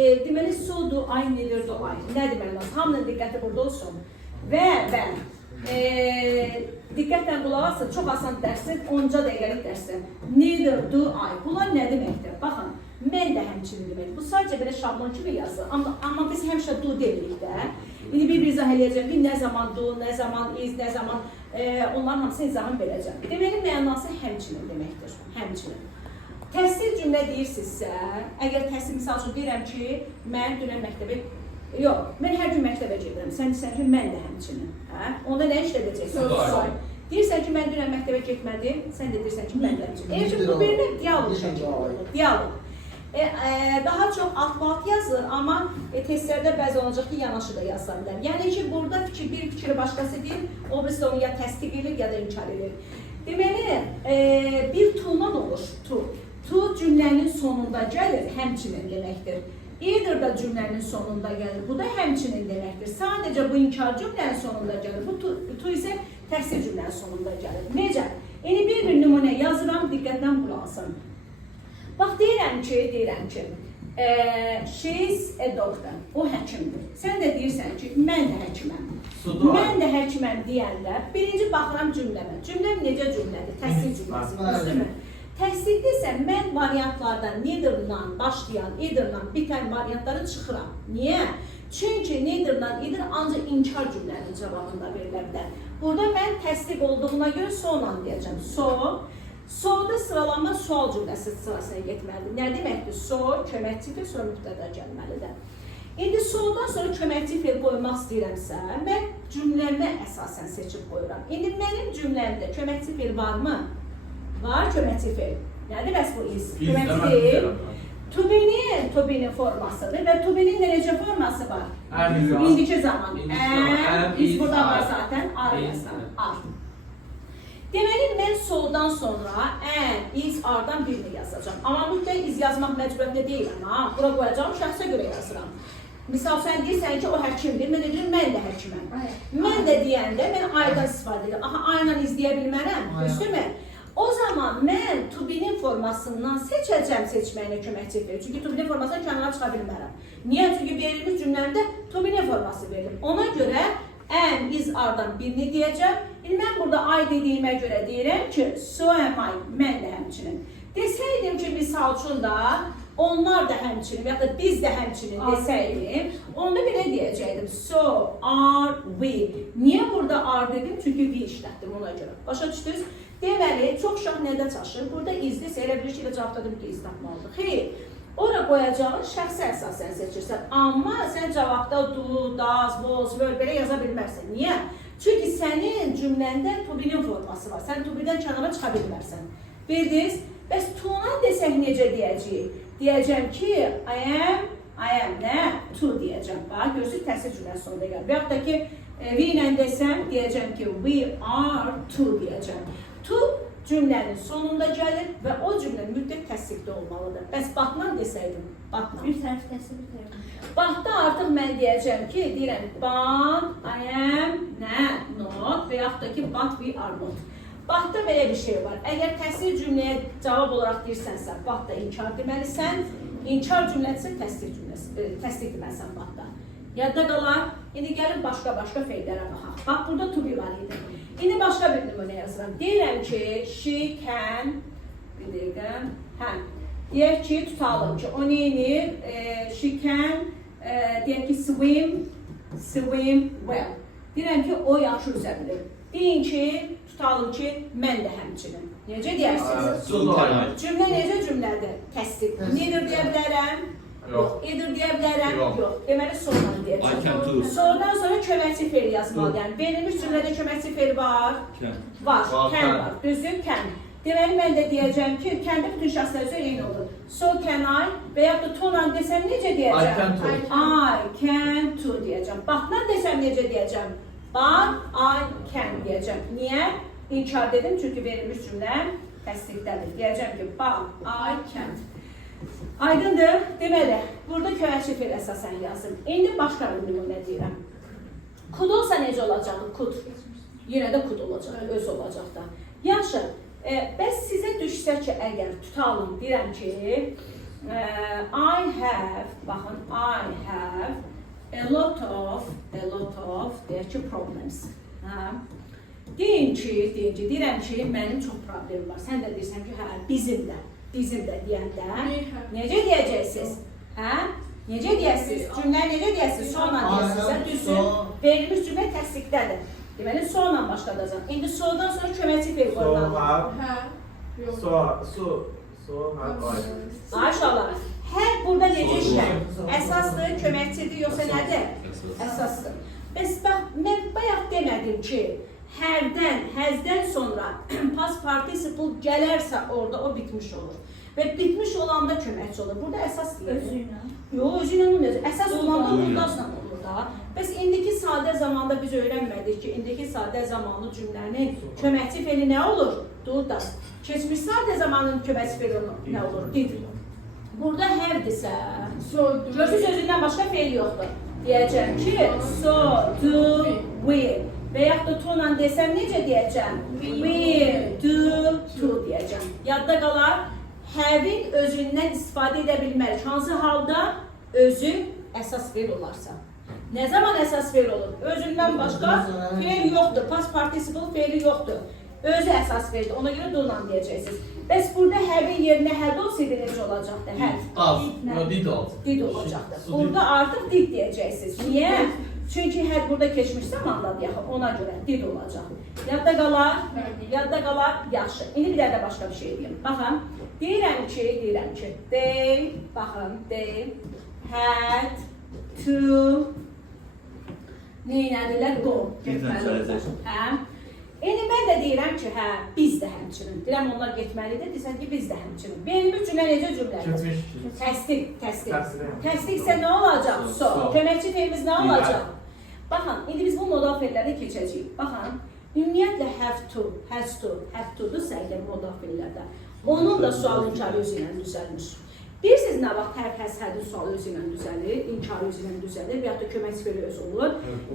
Deməli, so-dur, ay, nedir-dur, ay. Nə demək lazım? Hamının diqqəti burada olsun. Və diqqətlə qulaq asın, çox asan dərsdir, 10 dəqiqəlik dərsdir. Nedir-dur, ay. Bunlar nə deməkdir? Baxın, mən də həmçinin deməkdir. Bu sadəcə belə şablon kimi yazılır. Amma biz həmişə du demirik də. İndi bir izah eləyəcəm ki, nə zaman du, nə zaman iz, nə zaman onların hamısını izahını verəcəm. Deməli, mənası həmçinin deməkdir. Həmçinin. Təsdil cümlə deyirsinizsə, əgər təsdil misal üçün deyirəm ki, mən dünən məktəbə, yox, mən hər gün məktəbə gedirəm, sən deyirsən ki, mən də həmçinin, onda nə işlədəcəksən? Deyirsən ki, mən dünən məktəbə getmədim, sən də deyirsən ki, mən də həmçinin. Elə bu bir də diyalog şəkli olur, diyalog. Daha çox alt-alt yazılır, amma testlərdə bəzi olacaq ki, yanaşı da yazıla bilər. Yəni ki, burada bir fikri başqası deyil, o birisi onu ya təsdiq edir, ya da inkar edir. Deməli, bir tu'dan olur, tu. Tu cümlənin sonunda gəlir, həmçinin deməkdir. Either da cümlənin sonunda gəlir, bu da həmçinin deməkdir. Sadəcə bu inkar cümlənin sonunda gəlir, bu tu isə təsdiq cümlənin sonunda gəlir. Necə? Yəni bir nümunə yazıram, diqqətlə qulaq asın. Bax, deyirəm ki, she's a doctor, o həkimdir. Sən də deyirsən ki, mən də həkiməm. Mən də həkiməm deyəndə, birinci baxıram cümləmə. Cümləm necə cümlədir? Təsdiq cümləsi, düzdürmü? Təsdiqdirsə, mən variantlardan neither-la başlayan, either-la bitən variantları çıxıram. Niyə? Çünki neither-la either ancaq inkar cümlənin cavabında verilə bilər. Burada mən təsdiq olduğuna görə so-la deyəcəm. So-da sıralanma sual cümləsi sırasına getməlidir. Nə deməkdir? So, köməkçi fe'l, sonra mübtəda gəlməlidir. İndi so-dan sonra köməkçi fe'l qoymaq istəyirəmsə, mən cümləmə əsasən seçib qoyuram. İndi mənim cümləmdə köməkçi fe'l varmı? Var, köməkçi fe'l. Nədir bəs bu iz? Köməkçi fe'l. To be'nin formasıdır və to be'nin necə forması var? İndiki zaman. Biz burada var zaten. Ar. Deməli, mən soldan sonra is, ardan birini yazacağım. Amma mütləq iz yazmaq məcburiyyətində deyiləm. Bura qoyacağım, şəxsə görə yazıram. Misal, sən deyirsən ki, o həkimdir, mən deyirəm, mən də həkiməm. Mən də deyəndə, mən aydan istifadə edirəm. Aha, ayla izləyə bilmərəm, düzdürmü? O zaman mən to be'nin formasından seçəcəm seçməyinə köməkçi verir. Çünki to be'nin formasından kənara çıxa bilmərəm. Niyə? Çünki verilmiş cümləmdə to be'nin forması verilir. Ona görə is, ardan birini deyəcəm. Mən burada ay dediyimə görə deyirəm ki, so am I, mən də həmçinin. Desəydim ki, misal üçün da, onlar da həmçinin, ya da biz də həmçinin desəydim, onda belə deyəcəkdim, so are we. Niyə burada are dedim? Çünki we işlətdim ona görə. Başa düşdünüz? Deməli, çox uşaq nədə çaşır? Burada izlisə, elə bilir ki, ilə cavabdadım ki, iz tapmalıdır. Xeyr, ora qoyacağın şəxsə əsasən seçirsən. Amma sən cavabda do, does, was, were belə yaza bilmərsən. Niyə? Çünki sənin cümləndə to be'nin forması var. Sən to be'dən kənara çıxa bilmərsən. Bildiniz? Bəs to-na desək necə deyəcəyik? Deyəcəm ki, I am, nə? To deyəcəm. Bax, görürsünüz, təsdiq cümləsi sonunda gəlir. Və yaxud da ki, we ilə desəm, deyəcəm ki, we are to deyəcəm. To cümlənin sonunda gəlir və o cümlə müddət təsdiqdə olmalıdır. Bəs batla desəydim, batla. Bir tərəf təsdiq edirəm. Batda artıq mən deyəcəm ki, deyirəm, but, I am, nə, not və yaxud da ki, but we are not. Batda belə bir şey var. Əgər təsdiq cümləyə cavab olaraq deyirsənsə, batda inkar deməlisən, inkar cümlədirsə təsdiq deməlisən batda. Yadda qalar, indi gəlin başqa feillərə baxaq. Bax, burada to be var idi. İndi başqa bir nümunə yazıram. Deyirəm ki, she can, bir dəqiqə, deyək ki, tutalım ki, o neyinir? She can, deyək ki, swim well. Deyirəm ki, o yaxşı üzə bilir. Deyin ki, tutalım ki, mən də həmçinin. Necə deyərsiniz? Cümlə necə cümlədir? Təsdiq. Nedir deyə bilərəm? Yox. Edir deyə bilərəm? Yox. Deməli, sondan deyəcəm. Sondan sonra köməkçi fe'l yazmalıyam. Verilmiş cümlədə köməkçi fe'l var? Var. Can var. Düzdür? Can. Deməli, mən də deyəcəm ki, kəndə bütün şəxslər üzrə eyni olur. So can I və yaxud da to-la desəm necə deyəcəm? I can to deyəcəm. Batla desəm necə deyəcəm? But I can deyəcəm. Niyə? İnkar dedim, çünki verilmiş cümlə təsdiqdədir. Deyəcəm ki, but I can. Aydındır? Deməli, burada köməkçi fe'l əsasən yazın. İndi başqa bir nümunə deyirəm. Kud olsa necə olacaq? Kud. Yenə də kud olacaq, öz olacaq da. Yaxşı, bəs sizə düşsə ki, əgər tutalım, deyirəm ki, I have, baxın, I have a lot of deyək ki, problems. Hə? Deyirəm ki, mənim çox problemim var. Sən də deyirsən ki, hə, bizim də deyəndə, necə deyəcəksiniz? Hə? Necə deyəsiniz? Cümlə necə deyəsiniz? Sonla deyəsiniz. Düzsün, verilmiş cümlə təsdiqdədir. Deməli, sonla başladacaq. İndi sodan sonra köməkçi fe'l qoyulmalı. Ayşalar, hər burada necə işlər? Əsasdır, köməkçidir, yoxsa nədir? Əsasdır. Bəs bax, mən bayaq demədim ki, həzdən sonra past participle gələrsə orada o bitmiş olur. Və bitmiş olanda köməkçi olur. Burada əsas deyil. Yox, özü ilə olmayacaq. Əsas olanda ondasla olur da. Bəs indiki sadə zamanda biz öyrənmədik ki, indiki sadə zamanlı cümlənin köməkçi fe'li nə olur? Dur da. Keçmiş sadə zamanın köməkçi fe'li nə olur? Did. Burada hərdirsə, görsünüz özündən başqa fe'l yoxdur. Deyəcəm ki, so, do, will. Və yaxud da to ilə desəm necə deyəcəm? Will, do, to deyəcəm. Yadda qalar, have-in özündən istifadə edə bilmərik. Hansı halda özü əsas fe'l olarsa. Nə zaman əsas fe'l olur? Özündən başqa fe'l yoxdur. Past participle fe'li yoxdur. Özü əsas fe'ldir. Ona görə do ilə deyəcəksiniz. Bəs burada have-in yerinə had olsaydı necə olacaqdı? Had. Did olacaqdı. Burada artıq did deyəcəksiniz. Niyə? Çünki had burada keçmiş zamandadır yaxı. Ona görə did olacaq. Yadda qalar, yaxşı. İndi bir də başqa bir şey deyim. Baxın. Deyirəm ki, they, baxın, they had to neynədirlər? Go. Hə? İndi mən də deyirəm ki, hə, biz də həmçinin. Deyirəm, onlar getməlidir, deyirsən ki, biz də həmçinin. Verilmiş cümlə necə cümlədir? Təsdiq. Təsdiqsə nə olacaq? So. Köməkçi fe'limiz nə olacaq? Baxın, indi biz bu modal fe'llərə keçəcəyik. Baxın, ümumiyyətlə have to, has to, have to-dursa əgər modal fe'llərdə, onun da sual inkarı özü ilə düzəlmiş. Bilirsiniz nə vaxt hədin sualı özü ilə düzəlir, inkarı özü ilə düzəlir və yaxud da köməkçi fe'li özü olur.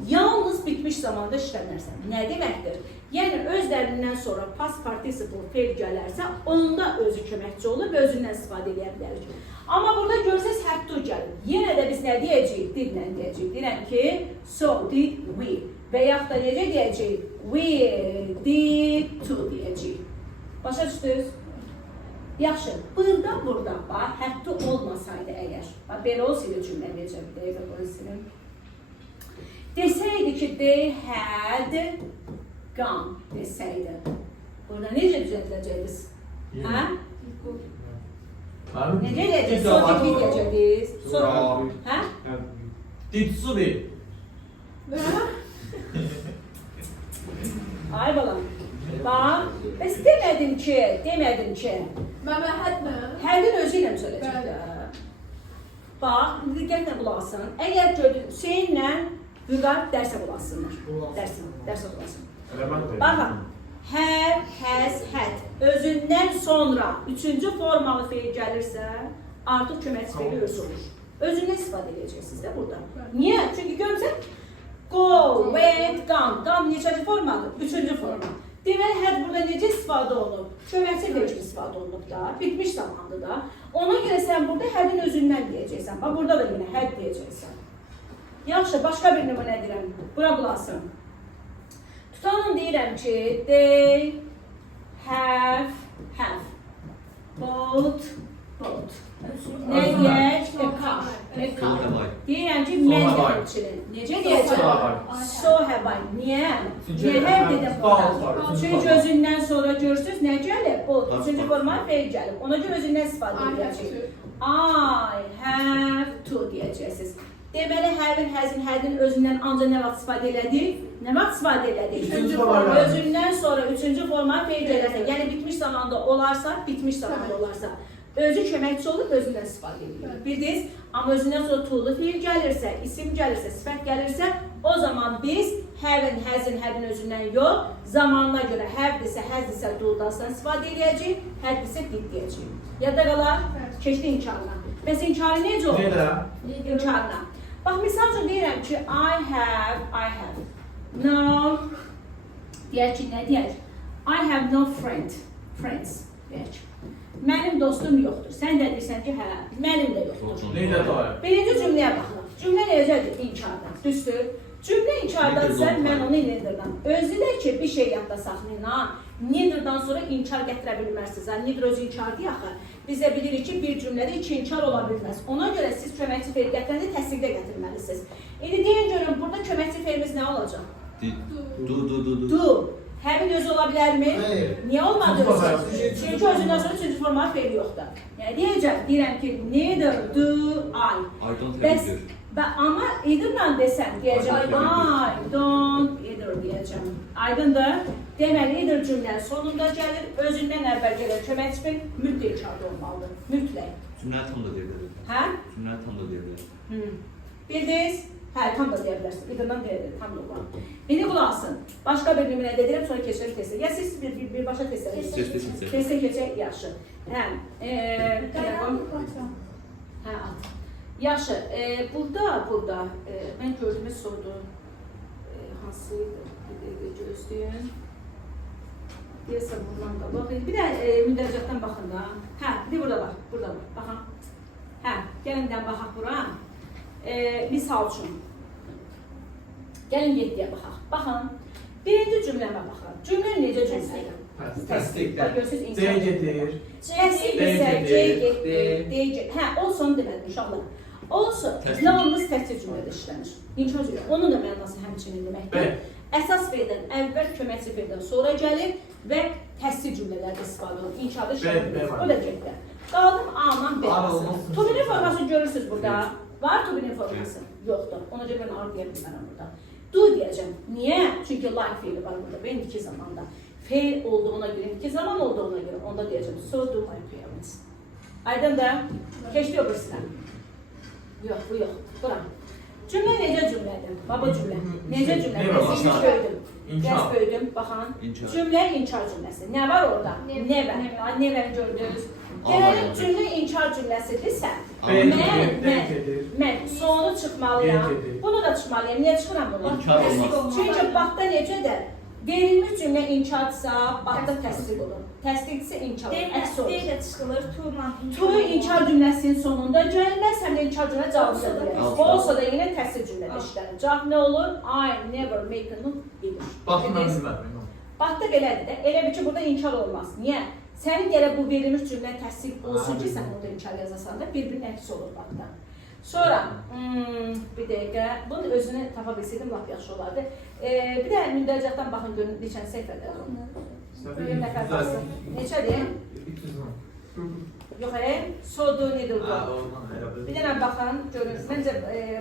Yalnız bitmiş zamanda işlənərsə. Nə deməkdir? Yəni, özlərindən sonra past participle fe'l gələrsə, onda özü köməkçi olur və özündən istifadə edə bilərik. Amma burada görsəz have to gəlir. Yenə də biz nə deyəcəyik? Didlə deyəcəyik. Deyirəm ki, so did we. Və yaxud da necə deyəcəyik? We did to deyəcəyik. Başa düşdünüz? Yaxşı, burada bax, hətta olmasaydı əgər, belə olsaydı cümlə necə bir dəqiqə qoysun. Desəydi ki, they had gone desəydi. Burada necə düzəltəcəkdiniz? Hə? Necə deyəcək? So did deyəcəkdiniz? Hə? Did su be? Ay balam. Bax, bəs demədim ki. Məmə həd mi? Hədin özü ilə söyləyəcəkdir. Bax, diqqətlə qulaq asın. Əgər gördük, Hüseynlə Vüqar dərsə qulaq asınlar. Dərsə qulaq asın. Baxın, have, has, had. Özündən sonra üçüncü formalı fe'l gəlirsə, artıq köməkçi fe'li özü olur. Özündən istifadə edəcəksiniz də burada. Niyə? Çünki görürsən, go, went, gone. Gone neçəci formadır? Üçüncü forma. Deməli, həd burada necə istifadə olunub? Köməkçi fe'l kimi istifadə olunub da, bitmiş zamandır da. Ona görə sən burada hədin özündən deyəcəksən. Bax, burada da yine həd deyəcəksən. Yaxşı, başqa bir nümunə deyirəm. Bura bulasın. Tutalım deyirəm ki, they have bought. Nə deyək? A car. Deyirəm ki, mən də həmçinin. Necə deyəcəm? So have I. Niyə? Niyə have dedim burada? Çünki özündən sonra görürsünüz, nə gəlib? Bu, üçüncü forma fe'l gəlib. Ona görə özündən istifadə edəcək. I have to deyəcəksiniz. Deməli, həvin, həzin, hədin özündən ancaq nə vaxt istifadə elədik? Nə vaxt istifadə elədik? Özündən sonra üçüncü forma fe'l gələrsə, yəni bitmiş zamanda olarsa, özü köməkçi olub, özündən istifadə edilir. Bildiniz? Amma özündən sonra to'lu fe'l gəlirsə, isim gəlirsə, sifət gəlirsə, o zaman biz həvin, həzin, hədin özündən yox, zamanına görə həvdirsə, həzdirsə, do'dan istifadə edəcəyik, həddirsə, did deyəcəyik. Yadda qalar, keçdi inkarına. Bəs inkarı necə olur? İnkarına. Bax, misal üçün deyirəm ki, I have. No, deyək ki, nə deyək? I have no friends, deyək. Mənim dostum yoxdur. Sən də deyirsən ki, hə, mənim də yoxdur. Neydə dair? Birinci cümləyə baxın. Cümlə necədir? İnkardır. Düzdür? Cümlə inkardansa mən onu nedirdən. Özülər ki, bir şey yadda saxlayın ha. Nedirdən sonra inkar gətirə bilmərsiniz. Ha, nedir öz inkardır axı. Biz də bilirik ki, bir cümlədə iki inkar ola bilməz. Ona görə siz köməkçi fe'l gətirəndə təsdiqdə gətirməlisiniz. İndi deyin görün, burada köməkçi fe'limiz nə olacaq? Du. Həmin özü ola bilərmi? Niyə olmadı özü? Çünki özündən sonra üçüncü formalı fe'l yoxdur. Yəni deyirəm ki, neither do I. Amma either'dan desəm, deyəcəm, I don't either deyəcəm. Aydındır? Deməli, either cümlə sonunda gəlir, özündən əvvəl gəlir. Köməkçi fe'l mütləq inkar olmalıdır. Mütləq. Cümlə tam da deyə bilər. Hə? Cümlə tam da deyə bilər. Bildiniz? Hə, tam da deyə bilərsiniz. Either'dan deyə tam da olan. İndi qulaq asın. Başqa bir nümunə dedirəm, sonra keçirik testə. Ya siz birbaşa testə keçək. Testə keçək, yaxşı. Hə, hə, at. Yaxşı, burada mən gördüyümüz soru hansıydı? Bir dəqiqə gözləyin. Deyəsən bundan qabaq. Bir də mündərcətdən baxın da. Hə, bir burada bax, burada bax. Baxın. Hə, gəlin dən baxaq bura. Misal üçün. Gəlin 7-yə baxaq. Baxın. Birinci cümləmə baxaq. Cümlə necə cümlədir? Təsdiqdə. Görürsünüz, C gedir. Təsdiq isə C getdi, D getdi. Hə, olsun demədim uşaqlar. Olsun. Yalnız təsdiq cümlədə işlənir. İnkar cümlə. Onun da mənası həmçinin deməkdir. Əsas fe'ldən əvvəl köməkçi fe'ldən sonra gəlir və təsdiq cümlələrdə istifadə olunur. İnkarda işlənir. O da getdi. Qaldım A-dan B-dən. Tubinin formasını görürsünüz burada. Var tubinin forması? Yoxdur. Ona görə mən arıq deyə bilmərəm burada. Do deyəcəm. Niyə? Çünki like fe'li var burada. Və indiki zamanda. Fe'l olduğuna görə, indiki zaman olduğuna görə onda deyəcəm. So do my parents. Aydın da? Keçdi öbürsünə. Yox, bu yox. Bura. Cümlə necə cümlədir? Baba cümlə. Necə cümlədir? Siz böyüdüm. Dərs böyüdüm. Baxın. Cümlə inkar cümləsi. Nə var orada? Never. Never gördünüz. Gələlim cümlə inkar cümləsidirsə, mən sonu çıxmalıyam. Bunu da çıxmalıyam. Niyə çıxıram bunu? Çünki baxda necədir? Verilmiş cümlə inkardsa, baxda təsdiq olur. Təsdiqsə inkar olur. Əks olur. D-lə çıxılır, to-la inkar. To inkar cümləsinin sonunda gəlməz, həm də inkar cümlə cavabı verir. Olsa da yenə təsdiq cümlədə işlənir. Cavab nə olur? I never make a move gedir. Baxın, mən bilməm. Baxda belədir də. Elə bir ki, burada inkar olmaz. Niyə? Sənin gələ bu verilmiş cümlə təsdiq olsun ki, sən orada inkar yazasan da bir-birinin əksi olur baxda. Sonra, bir dəqiqə, bunun özünü tapa bilsəydim, lap yaxşı olardı. Bir də mündərcətdən baxın, görün, neçən səhifədir o. Bölüm nəfər bası. Neçədir? 300. Yox, sodu nedir bu? Bir dənə baxın, görün. Məncə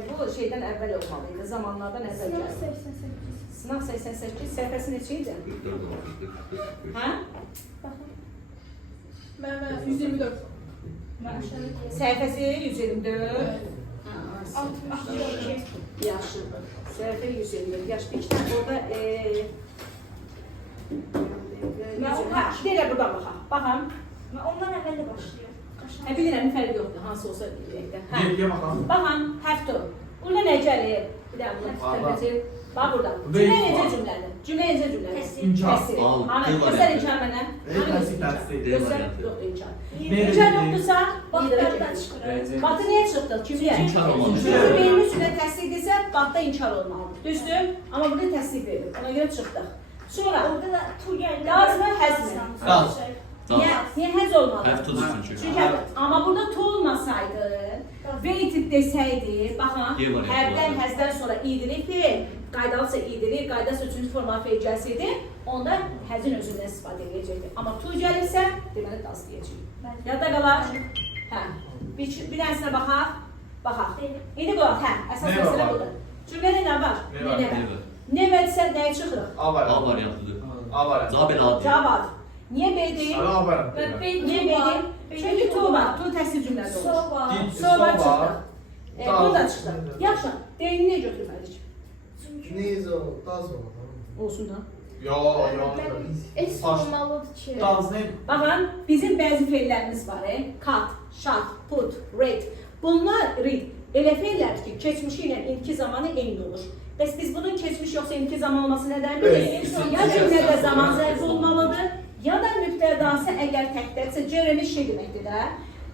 bu şeydən əvvəl olmalıydı, zamanlardan əvvəl gəldi. Sınaq 88, səhifəsi neçə idi? 44. Hə? Mən 124. Səhifəsi 124. 62. Yaxşı. Səhifə 124. Yaxşı, iki dənə orada deyirəm buradan baxaq. Baxın. Ondan əvvəl də başlayır. Bilirəm, fərqi yoxdur, hansı olsa deyək də. Yediyə baxalım. Baxın, have to. Burada nə gəlir? Bir də bunu təpəcək. Bax burada. Cümlə necə cümlədir? Cümlə necə cümlədir? İnkar. Ana, göstər inkar mənə. Təsdiq. Göstər, yoxdur inkar. İnkar yoxdursa, Baxlardan çıxır. Batı niyə çıxdı? Kimliyə? İnkar olmalı. Çünki verilmiş cümlə təsdiqdirsə, baxda inkar olmalıdır. Düzdür? Amma burada təsdiq verilir. Ona görə çıxdıq. Sonra, Orada da to gəlir. lazımı həzm. Qaz. Niyə həz olmalı? Have to çünki. Çünki amma burada to olmasaydı, waited desəydi, baxın, Y variantı həbdən, var. həzdən sonra idilik fe'l, qaydalısa idilik, qaydası üçüncü formalı fe'l gəlsəydi, onda həzin özündən istifadə edəcəkdir. Amma to gəlirsə, deməli das deyəcək. Yadda qalar? Hə. Bir dənəsinə baxaq. Baxaq. İndi qulaq, hə, əsas Nə məsələ var? budur. Cümlədə nə var? Nə var? Never. Neversə nəyə çıxırıq? A var. A variantıdır. A var. Cavab elə A deyil. Cavab ad. Niyə B deyil? A var. Niyə B deyil? Çünki to var, to təsvir cümlədə olur. So var. Sonra çıxdı. Burada çıxdı. Yaxşı, deyini niyə götürmədik? Neyiz o? Daz o. Olsun da. Yo. Es olmalıdır ki. Daz ne? Baxın, bizim bəzi fe'llərimiz var. Cut, shot, put, read. Bunlar read. Elə fe'llərdir ki, keçmişi ilə indiki zamanı eyni olur. Bəs biz bunun keçmiş yoxsa indiki zaman olması nədən bilir? Evet. Ya cümlədə zaman zərfi olmalıdır, Ya da mübtədası əgər təkdədirsə, Jeremy şey deməkdir də.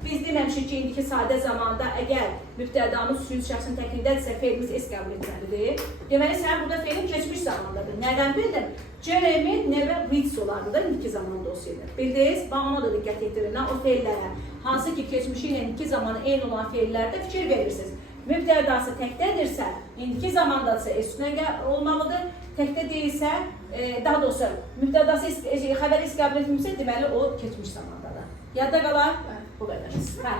Biz deməmişik ki, indiki sadə zamanda əgər mübtədamız üçüncü şəxsin təklidirsə, fe'limiz es qəbul etməlidir. Deməli, sən burada fe'lin keçmiş zamandadır. Nədən bildin? Jeremy, never reads olardı da indiki zamanda olsaydı. Bildiniz? Bax, ona da diqqət etdirin. O fe'llərə, hansı ki, keçmişi ilə indiki zamanı eyni olan fe'llərdə fikir verirsiniz. Mübtədası təkdədirsə, indiki zamandadırsa es-ünə olmalıdır. Təkdə deyilsə, daha doğrusu mübtədası xəbəri es qəbul etmirsə, deməli o keçmiş zamandadır. Yadda qalar? Bu qədər. Hə,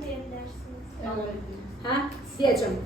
deyə bilərsiniz. Hə? Deyəcəm.